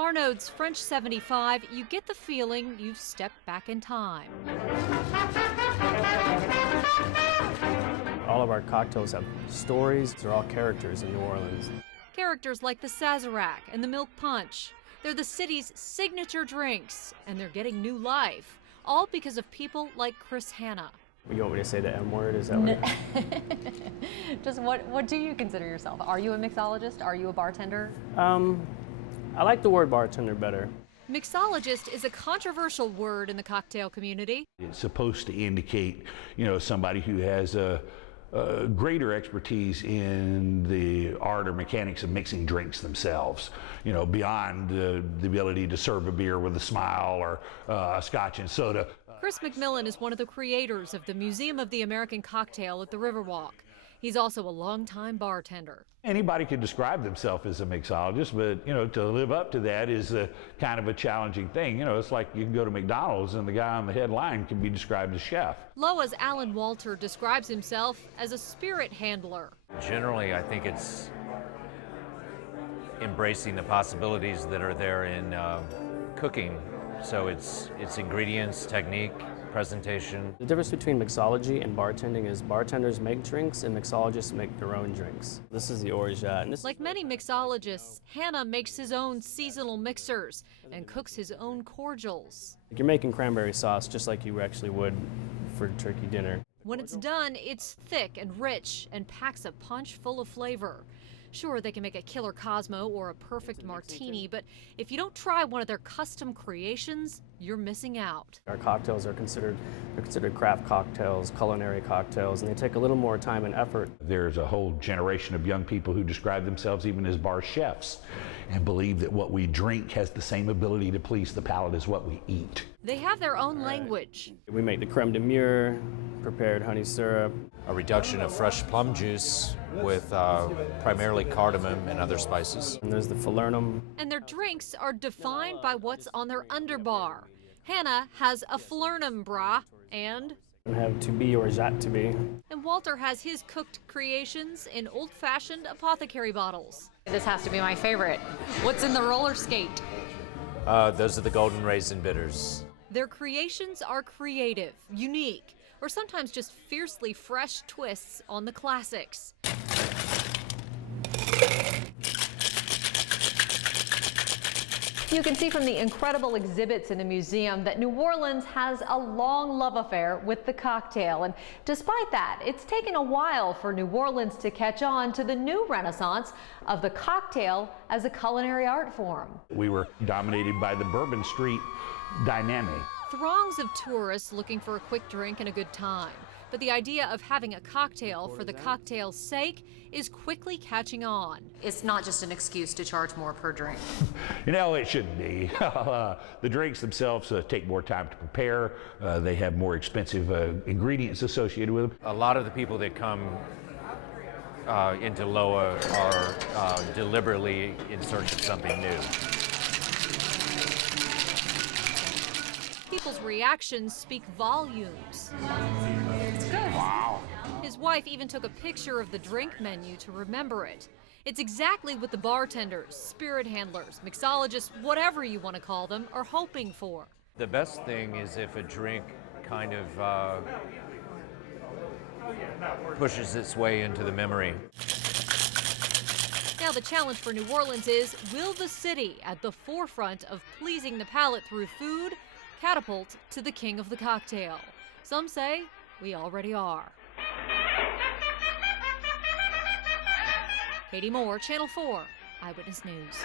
Arnaud's French 75, you get the feeling you've stepped back in time. All of our cocktails have stories. They're all characters in New Orleans. Characters like the Sazerac and the Milk Punch. They're the city's signature drinks, and they're getting new life, all because of people like Chris Hanna. You want me to say the M word? Is that what? Just what do you consider yourself? Are you a mixologist? Are you a bartender? I like the word bartender better. Mixologist is a controversial word in the cocktail community. It's supposed to indicate, somebody who has a greater expertise in the art or mechanics of mixing drinks themselves, beyond the ability to serve a beer with a smile or a scotch and soda. Chris McMillan is one of the creators of the Museum of the American Cocktail at the Riverwalk. He's also a longtime bartender. Anybody could describe themselves as a mixologist, but to live up to that is kind of a challenging thing. It's like you can go to McDonald's and the guy on the headline can be described as chef. LOA's Alan Walter describes himself as a spirit handler. Generally, I think it's embracing the possibilities that are there in cooking. So it's ingredients, technique, presentation. The difference between mixology and bartending is bartenders make drinks and mixologists make their own drinks. This is the Orgeat. And like many mixologists, Hanna makes his own seasonal mixers and cooks his own cordials. You're making cranberry sauce just like you actually would for turkey dinner. When it's done, it's thick and rich and packs a punch full of flavor. Sure, they can make a killer Cosmo or a perfect martini, but if you don't try one of their custom creations, you're missing out. Our cocktails are considered craft cocktails, culinary cocktails, and they take a little more time and effort. There's a whole generation of young people who describe themselves even as bar chefs and believe that what we drink has the same ability to please the palate as what we eat. They have their own language. We make the Crem de Mur, prepared honey syrup. A reduction of fresh plum juice with primarily cardamom and other spices. And there's the Falernum. And their drinks are defined by what's on their underbar. Hanna has a Falernum bra and have to be or Orgeat to be. And Walter has his cooked creations in old-fashioned apothecary bottles. This has to be my favorite. What's in the roller skate? Those are the golden raisin bitters. Their creations are creative, unique, or sometimes just fiercely fresh twists on the classics. You can see from the incredible exhibits in the museum that New Orleans has a long love affair with the cocktail. And despite that, it's taken a while for New Orleans to catch on to the new renaissance of the cocktail as a culinary art form. We were dominated by the Bourbon Street dynamic. Throngs of tourists looking for a quick drink and a good time. But the idea of having a cocktail for the cocktail's sake is quickly catching on. It's not just an excuse to charge more per drink. It shouldn't be. The drinks themselves take more time to prepare. They have more expensive ingredients associated with them. A lot of the people that come into LOA are deliberately in search of something new. People's reactions speak volumes. It's good. Wow. His wife even took a picture of the drink menu to remember it. It's exactly what the bartenders, spirit handlers, mixologists, whatever you want to call them, are hoping for. The best thing is if a drink kind of pushes its way into the memory. Now the challenge for New Orleans is, will the city, at the forefront of pleasing the palate through food, catapult to the king of the cocktail? Some say we already are. Katie Moore, Channel 4, Eyewitness News.